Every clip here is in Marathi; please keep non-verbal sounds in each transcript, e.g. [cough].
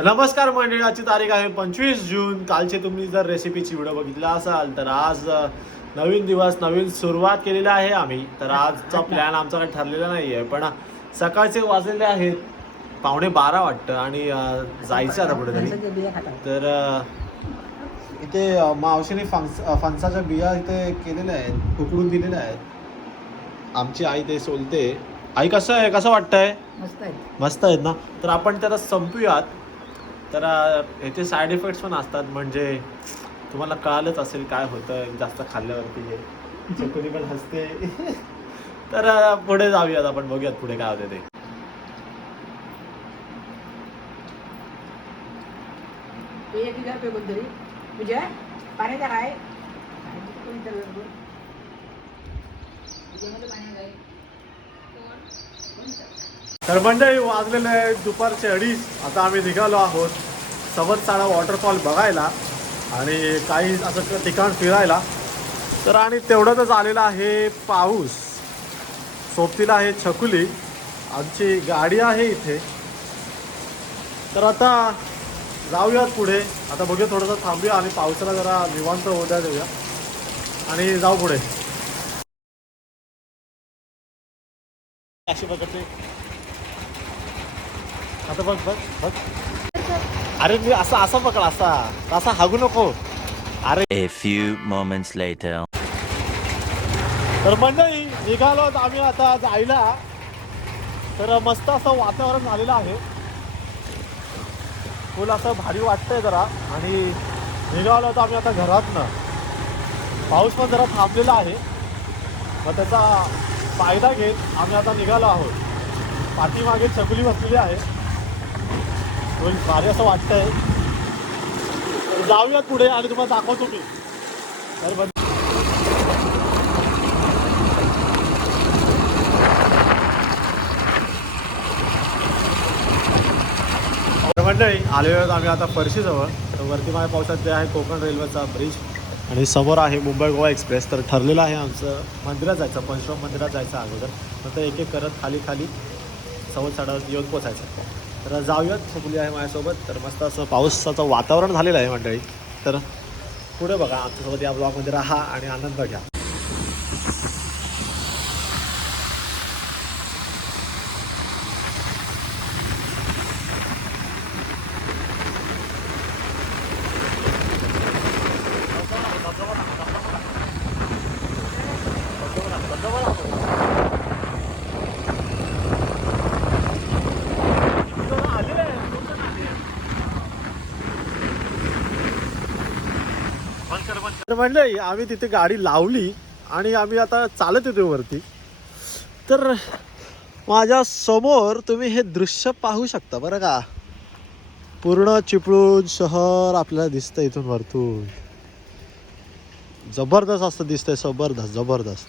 तर नमस्कार मंडळी आजची तारीख आहे पंचवीस जून. कालचे तुम्ही जर रेसिपीची व्हिडिओ बघितला असाल तर आज नवीन दिवस नवीन सुरुवात केलेली आहे आम्ही. तर आजचा प्लॅन आमचा काही ठरलेला नाही आहे पण सकाळचे वाजलेले आहेत. पावणे बारा वाटतं आणि जायचं आता कुठेतरी. तर इथे मावशीने फणस फणसाच्या बिया इथे केलेल्या आहेत उकडून दिलेल्या आहेत. आमची आई ते सोलते. आई कसं आहे? कसं वाटतंय? मस्त आहे मस्त आहेत ना? तर आपण त्याला संपूयात. तर अ, याचे साईड इफेक्ट्स पण असतात. म्हणजे तुम्हाला कळालंच असेल काय होतं जास्त खाल्ल्यावरती. हे चकुली [laughs] पण हसते. [laughs] तर पुढे जाऊयात आपण. बघूयात पुढे काय होते ते. ते एक हजार रुपये कोणतरी. तुझ्या पाण्याचा काय पाण्याचा? तर मंडळी वाजलेले आहे दुपारचे अडीच. आता आम्ही निघालो आहोत सवतसाडा वॉटरफॉल बघायला आणि काही असं ठिकाण फिरायला. तर आणि तेवढ्यातच आलेला आहे पाऊस. सोबतीला आहे छकुली. आमची गाडी आहे इथे. तर आता जाऊयात पुढे. आता बघूया थोडंसं थांबूया आणि पावसाला जरा निवांत होऊ द्या देऊया आणि जाऊ पुढे. अशी बघते आता बघ बघ बघ. अरे मी असा असा पकड असा. असा हागू नको. अरे. A few moments later. तर मंडळी निघालो आम्ही आता जायला. तर मस्त असं वातावरण झालेलं आहे. फुल असं भारी वाटतंय जरा. आणि निघालो तर आम्ही आता घरातनं. पाऊस पण जरा थांबलेला आहे. मग त्याचा फायदा घेत आम्ही आता निघालो आहोत. पाठीमागे चकुली बसलेली आहे. फुल भारी असं वाटतंय. जाऊया जाऊयात पुढे आणि तुम्हाला दाखवतो मी. तर बघ. मंडळी आलेलो आहोत आम्ही आता फरशीजवळ. तर वरती माझ्या पावसात जे आहे कोकण रेल्वेचा ब्रिज आणि समोर आहे मुंबई गोवा एक्सप्रेस तर ठरलेलं आहे आमचं मंदिरात जायचं पंचवम मंदिरात जायचं अगोदर. नंतर एक एक करत खाली खाली सवत साडावरती येऊन पोचायचं. तर जाऊयात सगळी आहे माझ्यासोबत. तर मस्त असं पावसाचं वातावरण झालेलं आहे मंडळी. तर पुढे बघा आमच्यासोबत या ब्लॉगमध्ये राहा आणि आनंद घ्या. तर म्हणलं आम्ही तिथे गाडी लावली आणि आम्ही आता चालत येतो वरती. तर माझ्यासमोर तुम्ही हे दृश्य पाहू शकता बरं का. पूर्ण चिपळूण शहर आपल्याला दिसतं इथून वरतून. जबरदस्त असं दिसतंय जबरदस्त जबरदस्त.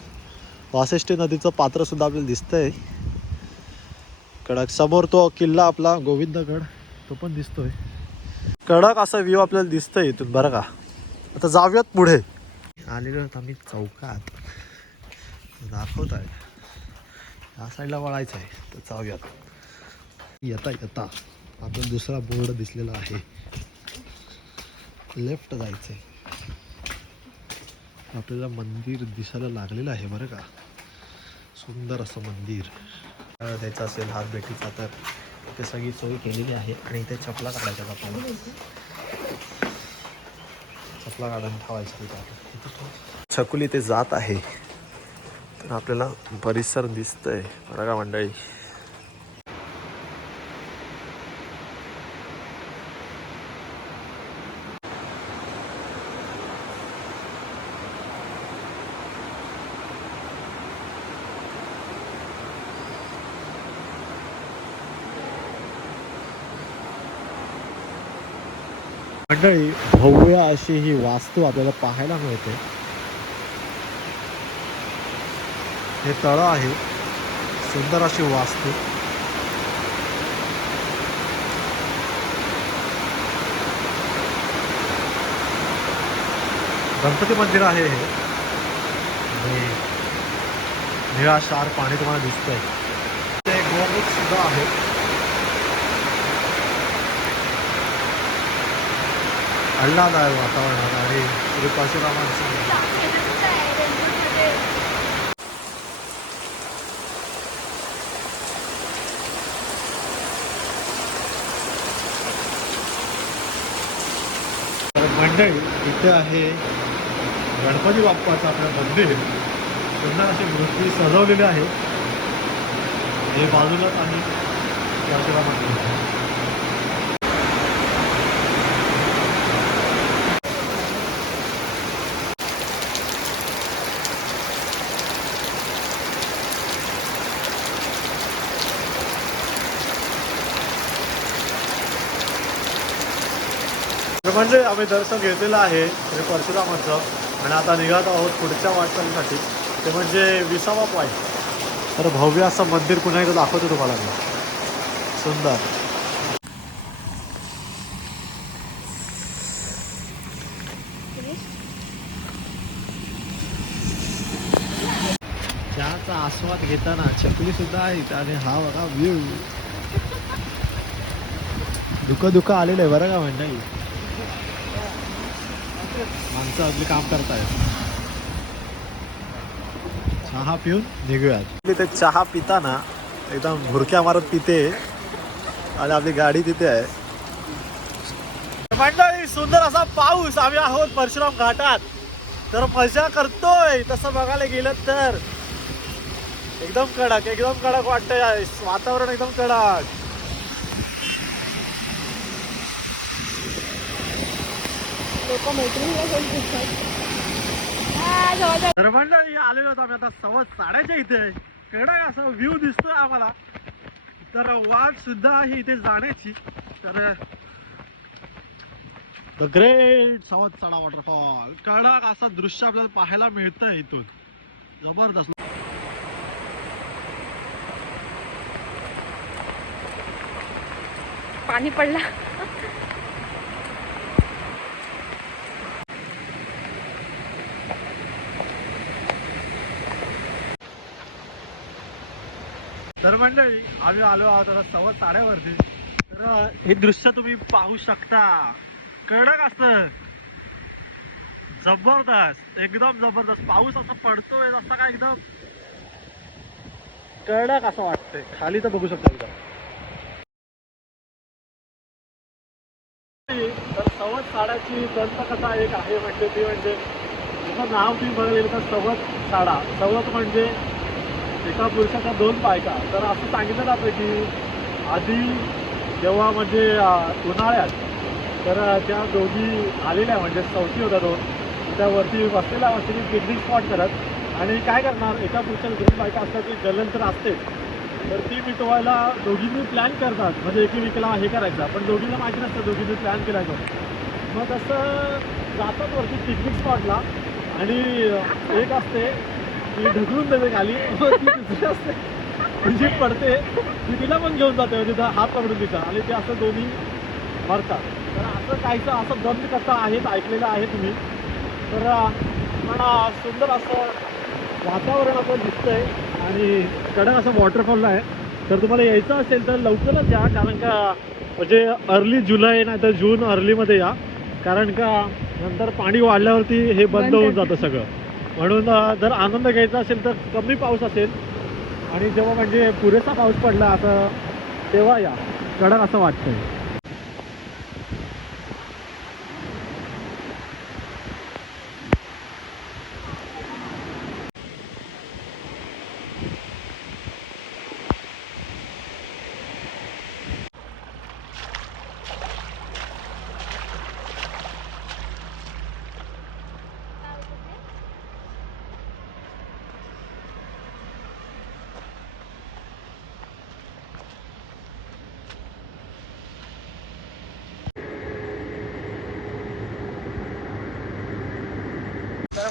वासिष्ठी नदीचं पात्र सुद्धा आपल्याला दिसतंय. कडक समोर तो किल्ला आपला गोविंदगड तो पण दिसतोय. कडक असा व्ह्यू आपल्याला दिसतंय इथून बरं का. आता जाऊयात पुढे. आलेलो आहोत आम्ही चौकात. दाखवत आहे या साईडला वळायचं आहे तर जाऊयात. येता येता. आपण दुसरा बोर्ड दिसलेला आहे. लेफ्ट जायचं आहे आपल्याला मंदिर दिसायला लागलेलं आहे बरं का? सुंदर असं मंदिर. द्यायचं असेल हात भेटीचा तर. इथे सगळी सोय केलेली आहे आणि इथे चपला काढायच्या आपल्याला चपला गार्डन ठेवायचं तिथे छकुली ते जात आहे. तर आपल्याला परिसर दिसतंय. बरं का मंडळी? मंडळी भव्य अशी ही वास्तू आपल्याला पाहायला मिळते. हे तळं आहे. सुंदर अशी वास्तू. गणपती मंदिर आहे हे. आणि निळाशार पाणी तुम्हाला दिसतंय. ते गोमुख सुद्धा आहे. आल्हादायक वातावरणात आहे. श्री परशुरामांचं मंडळी इथे आहे गणपती बाप्पाचं आपलं मंदिर. पुन्हा अशी मूर्ती सजवलेली आहे. हे बाजूलाच आणि परशुराम तर म्हणजे आम्ही दर्शन घेतलेलं आहे श्री परशुरामाचं आणि आता निघत आहोत पुढच्या वाटचालीसाठी. ते म्हणजे विसावा पॉईंट तर भव्य असं मंदिर पुन्हा एकदा दाखवतो तुम्हाला मी. सुंदर. चहाचा आस्वाद घेताना छपली सुद्धा आहेत आणि हा बघा व्यू दुःख दुःख आलेलं आहे बरं का मंडळी माणसं आपले काम करतायत. चहा पिऊन निघूयात. ते चहा पिताना एकदम भुरक्या मारत पिते. आणि आपली गाडी तिथे आहे. मंडळी सुंदर असा पाऊस. आम्ही आहोत परशुराम घाटात. तर मजा करतोय. तसं बघायला गेलं तर. एकदम कडक एकदम कडक वाटतंय. वातावरण एकदम कडक. लोक मैत्रिणीला कोण पुसतात आलेलो आम्ही आता सव्वा साड्याच्या इथे. कडक असा व्ह्यू दिसतोय आम्हाला. तर वाट सुद्धा आहे इथे जाण्याची. तर द ग्रेट सवत साडा वॉटरफॉल कडक असा दृश्य आपल्याला पाहायला मिळतंय इथून. जबरदस्त. पाणी पडला. तर मंडळी आम्ही आलो आहोत आता सव्वा साड्यावरती तर हे दृश्य तुम्ही पाहू शकता. कडक असत. जबरदस्त. एकदम जबरदस्त. पाऊस असं पडतोय असा काय एकदम. कडक असं वाटतंय. खाली तर बघू शकता तर सवत साड्याची दंतकथा एक आहे म्हणजे ती म्हणजे नाव तुम्ही बघायला तर सवत साडा. सवत म्हणजे एका पुरुषाच्या दोन बायका तर असं सांगितलं जातं की आधी जेव्हा म्हणजे उन्हाळ्यात तर त्या दोघी आलेल्या म्हणजे चौथी होत्या दोन त्यावरती बसलेल्या असतील पिकनिक स्पॉट करत आणि काय करणार? एका पुरुषाच्या दोन बायका असतात गलन जलंतर असते तर ती मिटवायला दोघींनी प्लॅन करतात. म्हणजे एकीमेकीला हे करायचं पण दोघींना माहिती नसतं दोघींनी प्लॅन केल्याचं मग तसं जातात वरती पिकनिक स्पॉटला आणि एक असते ती ढकलून देते खाली जी पडते. ती तिला पण घेऊन जाते म्हणजे तिचा हात पकडून तिचा. आणि ते असं दोन्ही मरतात. तर असं काहीचं असं दंड कथा आहेत ऐकलेलं आहे तुम्ही. तर अं, सुंदर असं वातावरण आपण दिसतंय. आणि कडक असं वॉटरफॉल आहे. तर तुम्हाला यायचं असेल तर लवकरच या कारण का म्हणजे अर्ली जुलै नाही तर जून अर्लीमध्ये या. कारण का नंतर पाणी वाढल्यावरती हे बंद होऊन. जातं सगळं. म्हणून जर आनंद घ्यायचा असेल तर कमी पाऊस असेल. आणि जेव्हा म्हणजे पुरेसा पाऊस पडला आता तेव्हा या. कडक असं वाटतंय.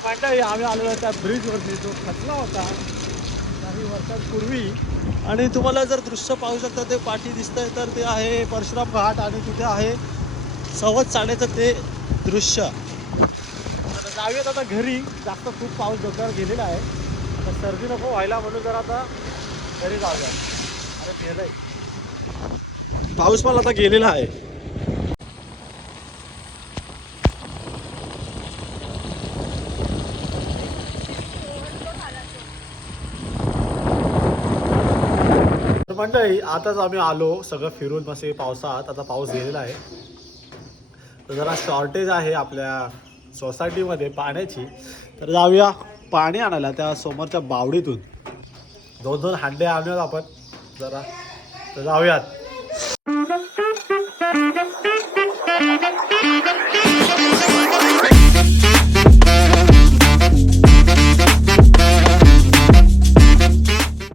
मंडळी आम्ही आलेलो त्या ब्रिजवरती जो खचला होता काही वर्षांपूर्वी. आणि तुम्हाला जर दृश्य पाहू शकता ते पाठी दिसतंय तर ते आहे परशुराम घाट आणि तिथे आहे सवत साडेचं ते दृश्य. तर जाऊयात आता घरी. जास्त खूप पाऊस डोक्यावर गेलेला आहे. आता सर्दी नको व्हायला म्हणून जर आता घरी जाऊया अरे गेलंय. पाऊस पण आता गेलेला आहे. मंडळी आताच आम्ही आलो सगळं फिरून मस्त पावसात आता पाऊस गेलेला आहे. तर जरा शॉर्टेज आहे आपल्या सोसायटीमध्ये पाण्याची. तर जाऊया पाणी आणायला त्या समोरच्या बावडीतून. दोन दोन हांडे आणूयात आपण जरा. तर जाऊयात.